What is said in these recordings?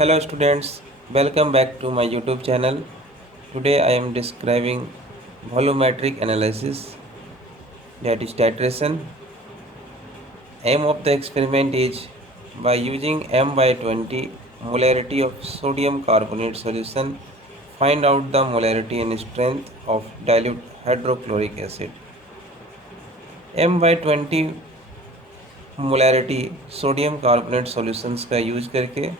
Hello students, welcome back to my YouTube channel. Today I am describing volumetric analysis, that is titration. Aim of the experiment is by using m by 20 molarity of sodium carbonate solution, find out the molarity and strength of dilute hydrochloric acid. m by 20 molarity sodium carbonate solutions का use करके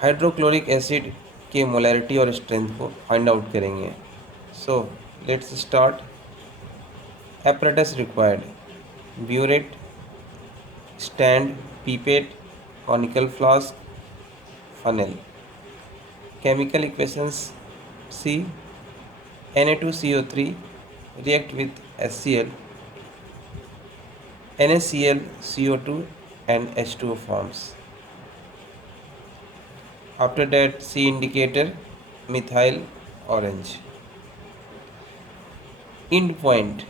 hydrochloric acid के molarity और strength को find out करेंगे। So let's start. apparatus required: burette, stand, pipette, conical flask, funnel. Chemical equations: C Na2CO3 react with HCl, NaCl, CO2 and H2O forms. After that, C indicator, methyl orange. End point: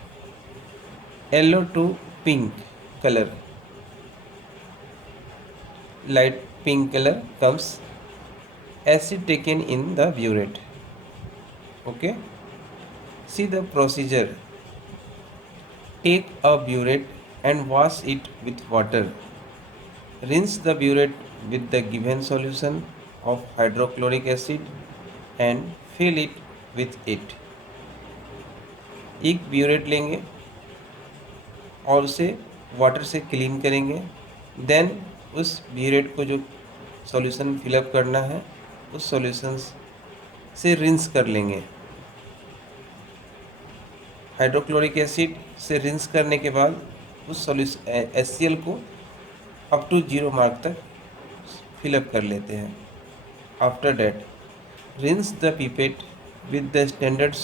yellow to pink color, light pink color comes acid taken in the burette. Okay, see the procedure. Take a burette and wash it with water. Rinse the burette with the given solution of hydrochloric acid and fill it with it. एक burette लेंगे और उसे water से clean करेंगे। Then उस burette को जो solution fill up करना है उस सॉल्यूशन से रिंस कर लेंगे। हाइड्रोक्लोरिक एसिड से रिंस करने के बाद उस सॉल्यूशन HCl को अप टू 0 मार्क तक फिलअप कर लेते हैं। After that rinse the pipette with the standard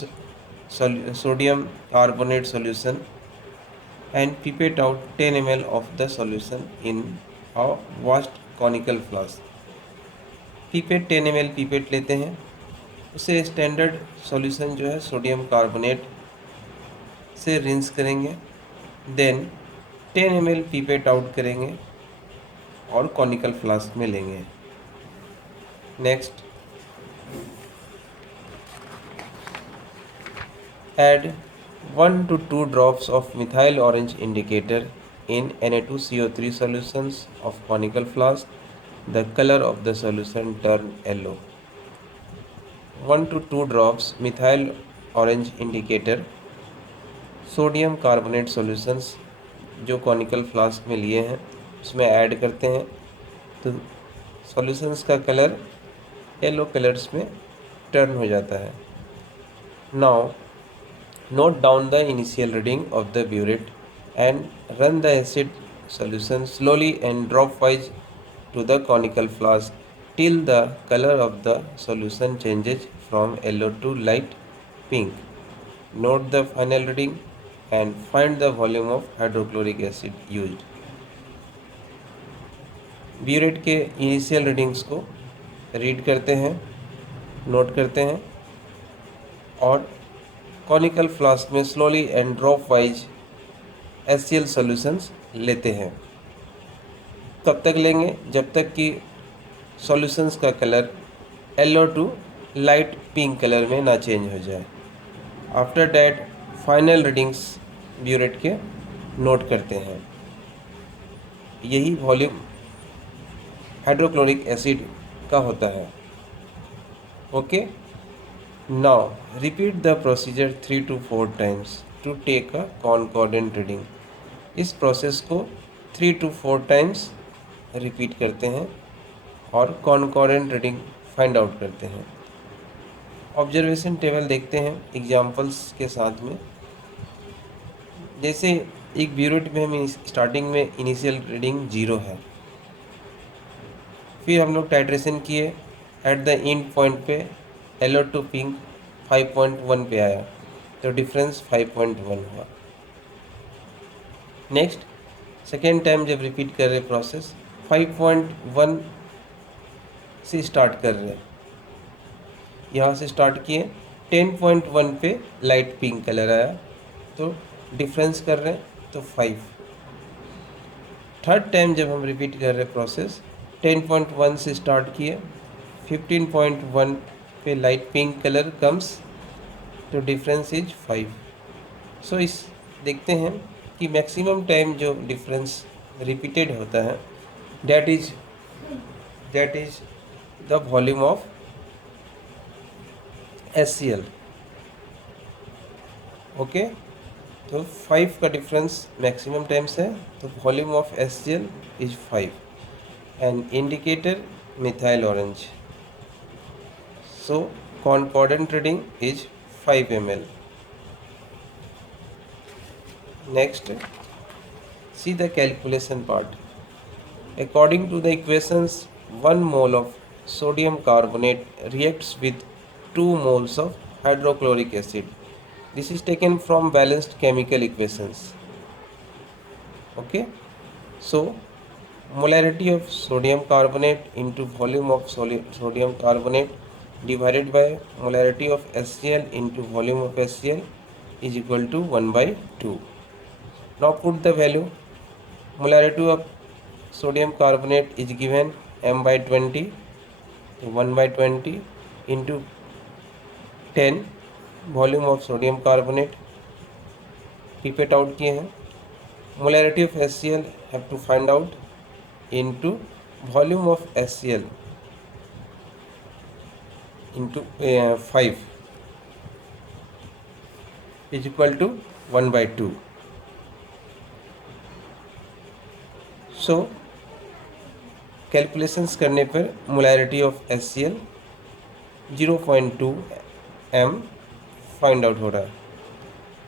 sodium carbonate solution and pipette out 10 ml of the solution in a washed conical flask. pipette 10 ml pipette लेते हैं, उसे standard solution जो है sodium carbonate से rinse करेंगे। Then 10 ml pipette out करेंगे और conical flask में लेंगे। Next, add 1 to 2 drops of methyl orange indicator in Na2CO3 solutions of conical flask. The color of the solution turn yellow. 1 to 2 drops methyl orange indicator sodium carbonate solutions जो conical flask में लिए हैं उसमें add करते हैं तो solutions का colour yellow colours में टर्न हो जाता है। Now note down the initial reading of the burette and run the acid solution slowly and dropwise to the conical flask till the color of the solution changes from yellow to light pink. Note the final reading and find the volume of hydrochloric acid used. burette के initial readings को read करते हैं, note करते हैं और conical flask में slowly and drop wise HCl solutions लेते हैं। कब तक लेंगे? जब तक कि सॉल्यूशंस का colour yellow to light pink colour में ना चेंज हो जाए। After that final readings burette के नोट करते हैं। यही वॉल्यूम हाइड्रोक्लोरिक एसिड का होता है। Okay, now repeat the procedure 3 to 4 times to take a concordant reading. इस प्रोसेस को 3 to 4 times रिपीट करते हैं और कॉन्कॉर्डेंट रीडिंग फाइंड आउट करते हैं। ऑब्जर्वेशन टेबल देखते हैं एग्जांपल्स के साथ में। जैसे एक ब्यूरेट में हमें स्टार्टिंग में इनिशियल रीडिंग 0 है, फिर हम लोग टाइट्रेशन किए, एट द एंड पॉइंट पे येलो टू पिंक 5.1 पे आया तो डिफरेंस 5.1 हुआ। नेक्स्ट, सेकेंड टाइम जब रिपीट कर रहे प्रोसेस 5.1 से स्टार्ट कर रहे, यहाँ से स्टार्ट किए 10.1 पे लाइट पिंक कलर आया तो डिफरेंस कर रहे तो 5। थर्ड टाइम जब हम रिपीट कर रहे प्रोसेस 10.1 से स्टार्ट किए, 15.1 पे लाइट पिंक कलर कम्स तो डिफरेंस इज 5। सो इस देखते हैं कि मैक्सिमम टाइम जो डिफरेंस रिपीटेड होता है that is the volume of HCl। Okay, तो 5 का डिफरेंस मैक्सिमम टाइम्स है, तो volume of HCl is 5 and indicator methyl orange. So concordant reading is 5 ml. Next, see the calculation part. According to the equations, 1 mole of sodium carbonate reacts with 2 moles of hydrochloric acid. This is taken from balanced chemical equations. Okay, so molarity of sodium carbonate into volume of sodium carbonate divided by molarity of HCl into volume of HCl is equal to 1/2. Now put the value. Molarity of sodium carbonate is given m/20, so 1/20 into 10 volume of sodium carbonate. Keep it out किए हैं. Molarity of HCl have to find out into volume of HCl into 5 is equal to 1/2. So calculations करने पर molarity of HCl 0.2 m find out हो रहा है।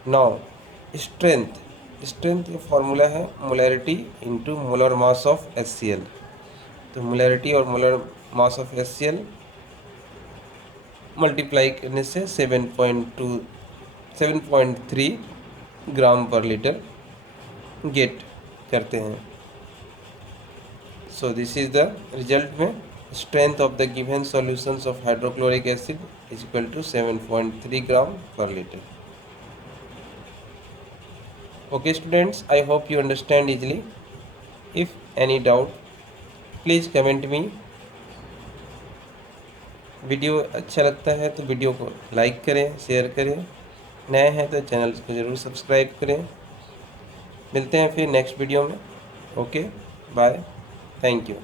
Now strength का formula है molarity into molar mass of HCl। तो molarity और molar mass of HCl multiply करने से 7.3 ग्राम पर लीटर गेट करते हैं। So this is the result में strength of the given solutions of hydrochloric acid is equal to 7.3 gram per litre. Okay students, I hope you understand easily. If any doubt please comment me. Video अच्छा लगता है तो video को like करें, share करें। नए हैं तो चैनल को ज़रूर सब्सक्राइब करें। मिलते हैं फिर नेक्स्ट वीडियो में। Okay, bye, thank you.